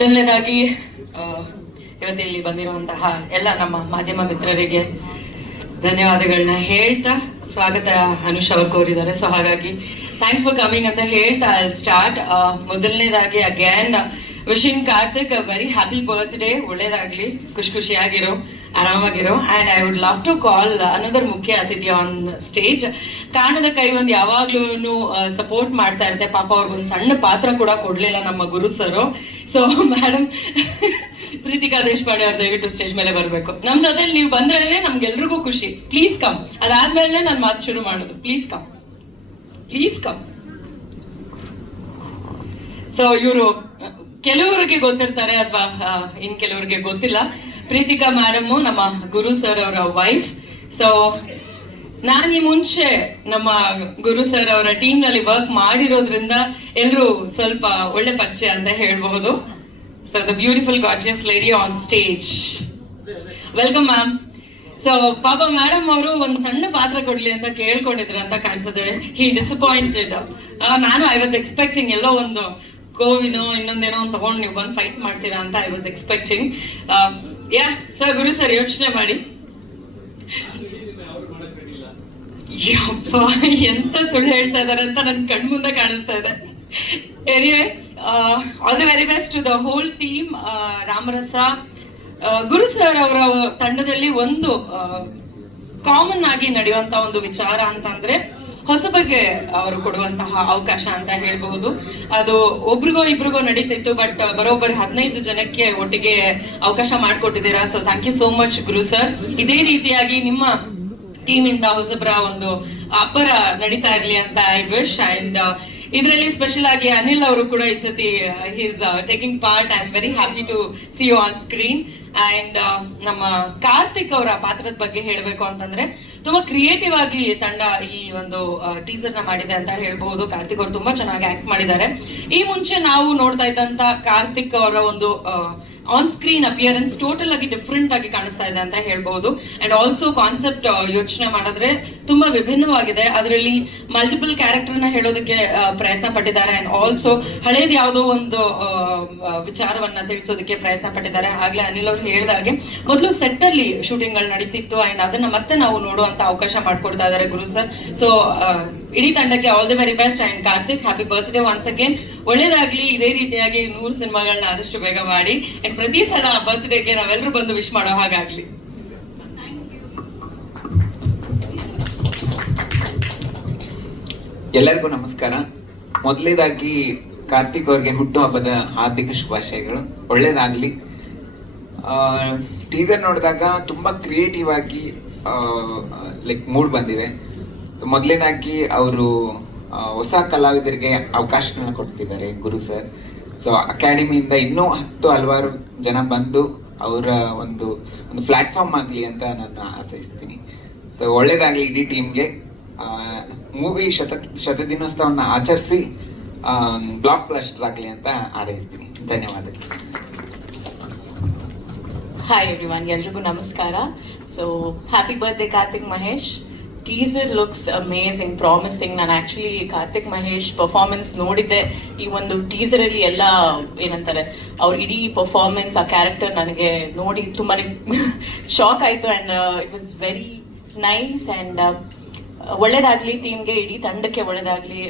ಮೊದಲನೇದಾಗಿ ಇವತ್ತಿಲ್ಲಿ ಬಂದಿರುವಂತಹ ಎಲ್ಲ ನಮ್ಮ ಮಾಧ್ಯಮ ಮಿತ್ರರಿಗೆ ಧನ್ಯವಾದಗಳನ್ನ ಹೇಳ್ತಾ ಸ್ವಾಗತ ಅನುಷ್ ಅವರು ಕೋರಿದ್ದಾರೆ. ಸೊ ಹಾಗಾಗಿ ಥ್ಯಾಂಕ್ಸ್ ಫಾರ್ ಕಮಿಂಗ್ ಅಂತ ಹೇಳ್ತಾ ಐ ಸ್ಟಾರ್ಟ್ ಮೊದಲನೇದಾಗಿ again wishing Karthik very happy birthday ಒಳ್ಳೇದಾಗ್ಲಿ, ಖುಷಿ ಖುಷಿಯಾಗಿರೋ. ಆರಾಮಾಗಿರೋ. And I would love to call another ಮುಖ್ಯ ಅತಿಥಿ ಆನ್ ಸ್ಟೇಜ್ ಕಾಣದ ಕೈ ಒಂದು ಯಾವಾಗ್ಲೂ ಸಪೋರ್ಟ್ ಮಾಡ್ತಾ ಇರುತ್ತೆ. ಪಾಪ ಅವ್ರಿಗೊಂದು ಸಣ್ಣ ಪಾತ್ರ ಕೂಡ ಕೊಡ್ಲಿಲ್ಲ ನಮ್ಮ Guru sir. So madam Preethika Deshpande ಅವ್ರು ದಯವಿಟ್ಟು ಸ್ಟೇಜ್ ಮೇಲೆ ಬರಬೇಕು. ನಮ್ಮ ಜೊತೆ ನೀವು ಬಂದ್ರೇನೆ ನಮ್ಗೆಲ್ರಿಗೂ ಖುಷಿ. ಪ್ಲೀಸ್ ಕಮ್ ಅದಾದ್ಮೇಲೆ ನಾನು ಮಾತು ಶುರು ಮಾಡೋದು. Please come please come so ಇವರು ಕೆಲವರಿಗೆ ಗೊತ್ತಿರ್ತಾರೆ ಅಥವಾ ಇನ್ ಕೆಲವರಿಗೆ ಗೊತ್ತಿಲ್ಲ. ಪ್ರೀತಿಕಾ ಮ್ಯಾಡಮು ನಮ್ಮ ಗುರು ಸರ್ ಅವರ ವೈಫ್ ಸೊ ನಾನು ಈ ಮುಂಚೆ ನಮ್ಮ ಗುರು ಸರ್ ಅವರ ಟೀಮ್ನಲ್ಲಿ ವರ್ಕ್ ಮಾಡಿರೋದ್ರಿಂದ ಎಲ್ಲರೂ ಸ್ವಲ್ಪ ಒಳ್ಳೆ ಪರಿಚಯ ಅಂತ ಹೇಳ್ಬಹುದು. So the beautiful gorgeous lady on stage welcome ma'am so ಪಾಪ ಮೇಡಮ್ ಅವರು ಒಂದು ಸಣ್ಣ ಪಾತ್ರ ಕೊಡ್ಲಿ ಅಂತ ಕೇಳ್ಕೊಂಡಿದ್ರು ಅಂತ ಕಾಣಿಸುತ್ತೆ. ಹಿ ಡಿಸಪಾಯಿಂಟೆಡ್ ನಾನು ಐ ವಾಸ್ ಎಕ್ಸ್ಪೆಕ್ಟಿಂಗ್ ಎಲ್ಲೋ ಒಂದು ಕೋವಿನೋ ಇನ್ನೊಂದೇನೋ ಒಂದು ತಗೊಂಡು ನೀವು ಬಂದು ಫೈಟ್ ಮಾಡ್ತೀರಾ ಅಂತ I was expecting yeah sir Guru sir, ಯೋಚನೆ ಮಾಡಿ. ಯಪ್ಪ, ಎಂತ ಸುಳ್ಳು ಹೇಳ್ತಾ ಇದಾರೆ ಅಂತ ನನ್ನ ಕಣ್ಮುಂದೆ ಕಾಣಿಸ್ತಾ ಇದೆ. Anyway all the very best to the whole team Ramarasa. Guru sir ಅವರ ತಂಡದಲ್ಲಿ ಒಂದು ಕಾಮನ್ ಆಗಿ ನಡೆಯುವಂತ ಒಂದು ವಿಚಾರ ಅಂತಂದ್ರೆ ಹೊಸಬಗೆ ಅವರು ಕೊಡುವಂತಹ ಅವಕಾಶ ಅಂತ ಹೇಳಬಹುದು. ಅದು ಒಬ್ರಿಗೋ ಇಬ್ರಿಗೋ ನಡೀತಿತ್ತು ಬಟ್ ಬರೋಬ್ಬರಿ ಹದಿನೈದು ಜನಕ್ಕೆ ಒಟ್ಟಿಗೆ ಅವಕಾಶ ಮಾಡಿಕೊಟ್ಟಿದ್ದೀರಾ? So thank you so much Guru sir ಇದೇ ರೀತಿಯಾಗಿ ನಿಮ್ಮ ಟೀಮ್ ಇಂದ ಹೊಸಬ್ರ ಒಂದು ಅಬ್ಬರ ನಡೀತಾ ಇರ್ಲಿ ಅಂತ ಐ ವಿಶ್ ಅಂಡ್ ಇದರಲ್ಲಿ ಸ್ಪೆಷಲ್ ಆಗಿ ಅನಿಲ್ ಅವರು ಕೂಡ ಈ ಸತಿ he's taking part I am very happy to see you on screen and ನಮ್ಮ ಕಾರ್ತಿಕ್ ಅವರ ಪಾತ್ರದ ಬಗ್ಗೆ ಹೇಳಬೇಕು ಅಂತಂದ್ರೆ, ತುಂಬಾ ಕ್ರಿಯೇಟಿವ್ ಆಗಿ ತಂಡ ಈ ಒಂದು ಟೀಸರ್ನ ಮಾಡಿದೆ ಅಂತ ಹೇಳ್ಬಹುದು. ಕಾರ್ತಿಕ್ ಅವರು ತುಂಬಾ ಚೆನ್ನಾಗಿ ಆಕ್ಟ್ ಮಾಡಿದ್ದಾರೆ. ಈ ಮುಂಚೆ ನಾವು ನೋಡ್ತಾ ಇದ್ದಂತ ಕಾರ್ತಿಕ್ ಅವರ ಒಂದು ಆನ್ ಸ್ಕ್ರೀನ್ ಅಪಿಯರೆನ್ಸ್ ಟೋಟಲ್ ಆಗಿ ಡಿಫ್ರೆಂಟ್ ಆಗಿ ಕಾಣಿಸ್ತಾ ಇದೆ ಅಂತ ಹೇಳ್ಬಹುದು. ಅಂಡ್ ಆಲ್ಸೋ ಕಾನ್ಸೆಪ್ಟ್ ಯೋಚನೆ ಮಾಡಿದ್ರೆ ತುಂಬಾ ವಿಭಿನ್ನವಾಗಿದೆ. ಅದರಲ್ಲಿ ಮಲ್ಟಿಪಲ್ ಕ್ಯಾರೆಕ್ಟರ್ನ ಹೇಳೋದಕ್ಕೆ ಪ್ರಯತ್ನ ಪಟ್ಟಿದ್ದಾರೆ. ಅಂಡ್ ಆಲ್ಸೋ ಹಳೇದು ಯಾವುದೋ ಒಂದು ವಿಚಾರವನ್ನ ತಿಳಿಸೋದಕ್ಕೆ ಪ್ರಯತ್ನ ಪಟ್ಟಿದ್ದಾರೆ. ಆಗ್ಲೇ ಅನಿಲ್ ಅವ್ರು ಹೇಳಿದಾಗೆ ಮೊದಲು ಸೆಟ್ ಅಲ್ಲಿ ಶೂಟಿಂಗ್ಗಳು ನಡೀತಿತ್ತು ಅಂಡ್ ಅದನ್ನ ಮತ್ತೆ ನಾವು ನೋಡುವಂತ ಅವಕಾಶ ಮಾಡ್ಕೊಡ್ತಾ ಇದ್ದಾರೆ ಗುರು ಸರ್ ಸೊ ಇಡೀ ತಂಡಕ್ಕೆ all the very best and Karthik happy birthday once again ಒಳ್ಳೇದಾಗ್ಲಿ, ಇದೇ ರೀತಿಯಾಗಿ ನೂರು ಸಿನಿಮಾಗಳನ್ನ ಆದಷ್ಟು ಬೇಗ ಮಾಡಿ. ಅಂಡ್ ಪ್ರತಿ ಸಲ ಬರ್ತ್ಡೇಗೆ ನಾವೆಲ್ಲರೂ ಬಂದು ವಿಶ್ ಮಾಡೋ ಹಾಗಾಗ್ಲಿ. ಎಲ್ಲರಿಗೂ ನಮಸ್ಕಾರ. ಮೊದಲೇದಾಗಿ ಕಾರ್ತಿಕ್ ಅವ್ರಿಗೆ ಹುಟ್ಟುಹಬ್ಬದ ಹಾರ್ದಿಕ ಶುಭಾಶಯಗಳು. ಒಳ್ಳೇದಾಗ್ಲಿ. ಟೀಸರ್ ನೋಡಿದಾಗ ತುಂಬಾ ಕ್ರಿಯೇಟಿವ್ ಆಗಿ ಲೈಕ್ ಮೂಡ್ ಬಂದಿದೆ. ಸೊ ಮೊದಲನೇದಾಗಿ ಅವರು ಹೊಸ ಕಲಾವಿದರಿಗೆ ಅವಕಾಶಗಳನ್ನ ಕೊಡ್ತಿದ್ದಾರೆ ಗುರು ಸರ್ ಸೊ ಅಕಾಡೆಮಿಯಿಂದ ಇನ್ನೂ ಹತ್ತು ಹಲವಾರು ಜನ ಬಂದು ಅವರ ಒಂದು ಒಂದು ಪ್ಲಾಟ್ಫಾರ್ಮ್ ಆಗಲಿ ಅಂತ ನಾನು ಆಶಯಿಸ್ತೀನಿ ಸೊ ಒಳ್ಳೇದಾಗಲಿ ಇಡೀ ಟೀಮ್ಗೆ ಮೂವಿ ಶತ, ಶತದಿನೋತ್ಸವವನ್ನು ಆಚರಿಸಿ ಬ್ಲಾಕ್ ಬ್ಲಾಸ್ಟರ್ ಆಗಲಿ ಅಂತ ಹಾರೈಸ್ತೀನಿ. ಧನ್ಯವಾದಗಳು. ಹಾಯ್ ಎವ್ರಿವನ್ ಎಲ್ರಿಗೂ ನಮಸ್ಕಾರ. So happy birthday Karthik Mahesh teaser looks amazing promising ನಾನು ಆ್ಯಕ್ಚುಲಿ ಕಾರ್ತಿಕ್ ಮಹೇಶ್ ಪರ್ಫಾರ್ಮೆನ್ಸ್ ನೋಡಿದ್ದೆ. ಈ ಒಂದು ಟೀಸರಲ್ಲಿ ಎಲ್ಲ, ಏನಂತಾರೆ, ಅವ್ರ ಇಡೀ ಪರ್ಫಾರ್ಮೆನ್ಸ್ ಆ ಕ್ಯಾರೆಕ್ಟರ್ ನನಗೆ ನೋಡಿ ತುಂಬಾ ಶಾಕ್ ಆಯಿತು. And it was very nice and ಒಳ್ಳೇದಾಗ್ಲಿ ಟೀಮ್ಗೆ ಇಡೀ ತಂಡಕ್ಕೆ ಒಳ್ಳೇದಾಗ್ಲಿ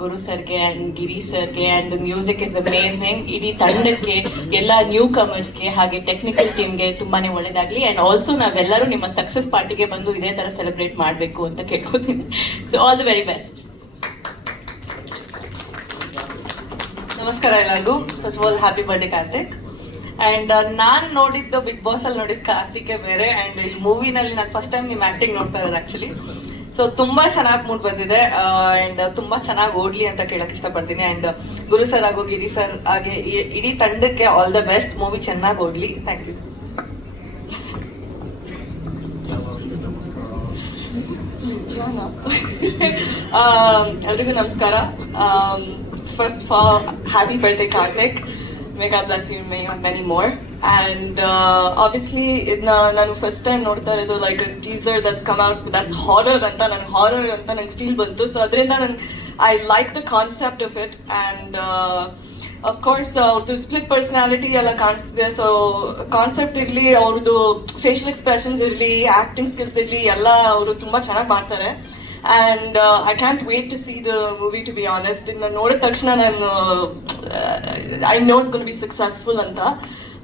ಗುರು ಸರ್ಗೆ ಅಂಡ್ ಗಿರಿ ಸರ್ಗೆ ಅಂಡ್ ಮ್ಯೂಸಿಕ್ ಇಸ್ ಅಮೇಸಿಂಗ್ ಇಡೀ ತಂಡಕ್ಕೆ, ಎಲ್ಲ ನ್ಯೂ ಕಮರ್ಸ್ಗೆ ಹಾಗೆ ಟೆಕ್ನಿಕಲ್ ಟೀಮ್ಗೆ ತುಂಬಾನೇ ಒಳ್ಳೇದಾಗ್ಲಿ. ಅಂಡ್ ಆಲ್ಸೋ ನಾವೆಲ್ಲರೂ ನಿಮ್ಮ ಸಕ್ಸಸ್ ಪಾರ್ಟಿಗೆ ಬಂದು ಇದೇ ತರ ಸೆಲೆಬ್ರೇಟ್ ಮಾಡಬೇಕು ಅಂತ ಕೇಳ್ಕೊತೀನಿ. So all the very best ನಮಸ್ಕಾರ ಎಲ್ಲರಿಗೂ. First all happy birthday Karthik and ನಾನು ನೋಡಿದ್ದು ಬಿಗ್ ಬಾಸ್ ಅಲ್ಲಿ ನೋಡಿದ ಕಾರ್ತಿಕೆ ಬೇರೆ. ಅಂಡ್ ಈ ಮೂವಿನಲ್ಲಿ ನಾನು ಫಸ್ಟ್ ಟೈಮ್ ನಿಮ್ಮ ಆಕ್ಟಿಂಗ್ ನೋಡ್ತಾ ಇರೋದು ಆಕ್ಚುಲಿ ಸೊ ತುಂಬಾ ಚೆನ್ನಾಗಿ ಮೂಡ್ ಬಂದಿದೆ ಅಂಡ್ ತುಂಬಾ ಚೆನ್ನಾಗಿ ಓಡ್ಲಿ ಅಂತ ಕೇಳಕ್ ಇಷ್ಟಪಡ್ತೀನಿ. ಅಂಡ್ ಗುರು ಸರ್ ಹಾಗೂ ಗಿರಿ ಸರ್ ಹಾಗೆ ಇಡೀ ತಂಡಕ್ಕೆ ಆಲ್ ದ ಬೆಸ್ಟ್ ಮೂವಿ ಚೆನ್ನಾಗಿ ಓಡ್ಲಿ. ಥ್ಯಾಂಕ್ ಯು ಎಲ್ರಿಗೂ ನಮಸ್ಕಾರ. First for happy birthday Karthik may God bless you may many more and obviously ಇದನ್ನ ನಾನು ಫಸ್ಟ್ ಟೈಮ್ ನೋಡ್ತಾ ಇರೋದು like teaser that's come out that's horror ಅಂತ ನನಗೆ ಹಾರರ್ ಅಂತ ನಂಗೆ ಫೀಲ್ ಬಂತು. ಸೊ ಅದರಿಂದ ನನ್ಗೆ I like the concept of it and of course ಅವ್ರದ್ದು ಸ್ಪ್ಲಿಟ್ ಪರ್ಸನಾಲಿಟಿ ಎಲ್ಲ ಕಾಣಿಸ್ತಿದೆ. ಸೊ ಕಾನ್ಸೆಪ್ಟ್ ಇರಲಿ ಅವ್ರದ್ದು ಫೇಶಿಯಲ್ ಎಕ್ಸ್ಪ್ರೆಷನ್ಸ್ ಇರಲಿ ಆ್ಯಕ್ಟಿಂಗ್ ಸ್ಕಿಲ್ಸ್ ಇರಲಿ, ಎಲ್ಲ ಅವರು ತುಂಬ ಚೆನ್ನಾಗಿ ಮಾಡ್ತಾರೆ. And I can't wait to see the movie to be honest ಇನ್ನು ನೋಡಿದ ತಕ್ಷಣ ನಾನು I know it's gonna be successful ಅಂತ.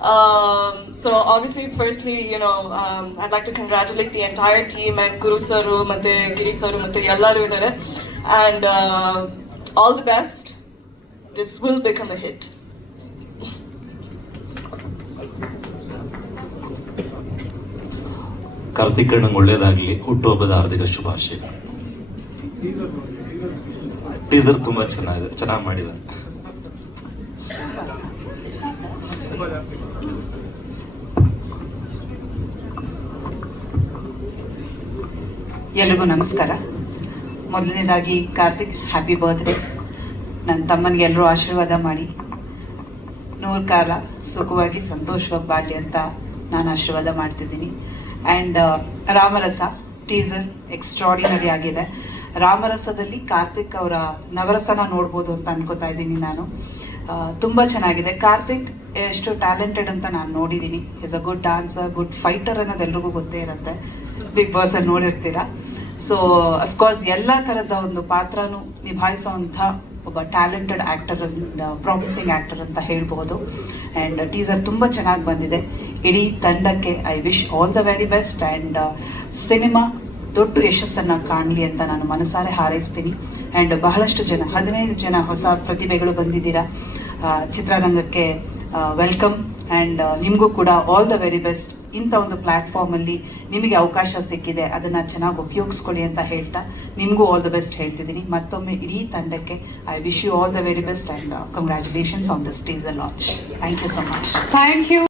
Um, so obviously, firstly, you know, um, I'd like to congratulate the entire team and Guru Saru, Mate, Giri Saru, Mate, Yallaru. And uh, all the best. This will become a hit. Karthik ಅಣ್ಣಂಗೆ ಒಳ್ಳೇದಾಗ್ಲಿ ಹುಟ್ಟುಹಬ್ಬದ ಹಾರ್ದಿಕ ಶುಭಾಶಯ teaser ತುಂಬ ಚೆನ್ನಾಗಿದೆ ಚೆನ್ನಾಗಿ ಮಾಡಿದ್ದಾರೆ ಎಲ್ರಿಗೂ ನಮಸ್ಕಾರ. ಮೊದಲನೇದಾಗಿ ಕಾರ್ತಿಕ್ ಹ್ಯಾಪಿ ಬರ್ತ್ಡೇ ನನ್ನ ತಮ್ಮನಿಗೆ ಎಲ್ಲರೂ ಆಶೀರ್ವಾದ ಮಾಡಿ. ನೂರು ಕಾಲ ಸುಖವಾಗಿ ಸಂತೋಷವಾಗಿ ಬಾಳಿ ಅಂತ ನಾನು ಆಶೀರ್ವಾದ ಮಾಡ್ತಿದ್ದೀನಿ. ಆ್ಯಂಡ್ ರಾಮರಸ ಟೀಸರ್ ಎಕ್ಸ್ಟ್ರಾಡಿನರಿ ಆಗಿದೆ. ರಾಮರಸದಲ್ಲಿ ಕಾರ್ತಿಕ್ ಅವರ ನವರಸನ ನೋಡ್ಬೋದು ಅಂತ ಅನ್ಕೋತಾ ಇದ್ದೀನಿ ನಾನು. ತುಂಬ ಚೆನ್ನಾಗಿದೆ. ಕಾರ್ತಿಕ್ ಎಷ್ಟು ಟ್ಯಾಲೆಂಟೆಡ್ ಅಂತ ನಾನು ನೋಡಿದ್ದೀನಿ is a good dancer good fighter ಅನ್ನೋದು ಎಲ್ರಿಗೂ ಗೊತ್ತೇ ಇರುತ್ತೆ. ಬಿಗ್ ಬಾಸಲ್ಲಿ ನೋಡಿರ್ತೀರಾ. ಸೊ ಅಫ್ಕೋರ್ಸ್ ಎಲ್ಲ ಥರದ ಒಂದು ಪಾತ್ರನೂ ನಿಭಾಯಿಸೋವಂಥ ಒಬ್ಬ ಟ್ಯಾಲೆಂಟೆಡ್ ಆ್ಯಕ್ಟರ್ ಪ್ರಾಮಿಸಿಂಗ್ ಆ್ಯಕ್ಟರ್ ಅಂತ ಹೇಳ್ಬೋದು. ಆ್ಯಂಡ್ ಟೀಸರ್ ತುಂಬ ಚೆನ್ನಾಗಿ ಬಂದಿದೆ. ಇಡೀ ತಂಡಕ್ಕೆ I wish all the very best and cinema ದೊಡ್ಡ ಯಶಸ್ಸನ್ನು ಕಾಣಲಿ ಅಂತ ನಾನು ಮನಸಾರೆ ಹಾರೈಸ್ತೀನಿ. ಆ್ಯಂಡ್ ಬಹಳಷ್ಟು ಜನ, ಹದಿನೈದು ಜನ ಹೊಸ ಪ್ರತಿಭೆಗಳು ಬಂದಿದ್ದೀರಾ. ಚಿತ್ರರಂಗಕ್ಕೆ ವೆಲ್ಕಮ್ ಆ್ಯಂಡ್ ನಿಮಗೂ ಕೂಡ ಆಲ್ ದ ವೆರಿ ಬೆಸ್ಟ್ ಇಂಥ ಒಂದು ಪ್ಲ್ಯಾಟ್ಫಾರ್ಮಲ್ಲಿ ನಿಮಗೆ ಅವಕಾಶ ಸಿಕ್ಕಿದೆ. ಅದನ್ನು ಚೆನ್ನಾಗಿ ಉಪಯೋಗಿಸ್ಕೊಳ್ಳಿ ಅಂತ ಹೇಳ್ತಾ ನಿಮಗೂ ಆಲ್ ದ ಬೆಸ್ಟ್ ಹೇಳ್ತಿದ್ದೀನಿ. ಮತ್ತೊಮ್ಮೆ ಇಡೀ ತಂಡಕ್ಕೆ I wish you all the very best and congratulations on this teaser launch thank you so much thank you.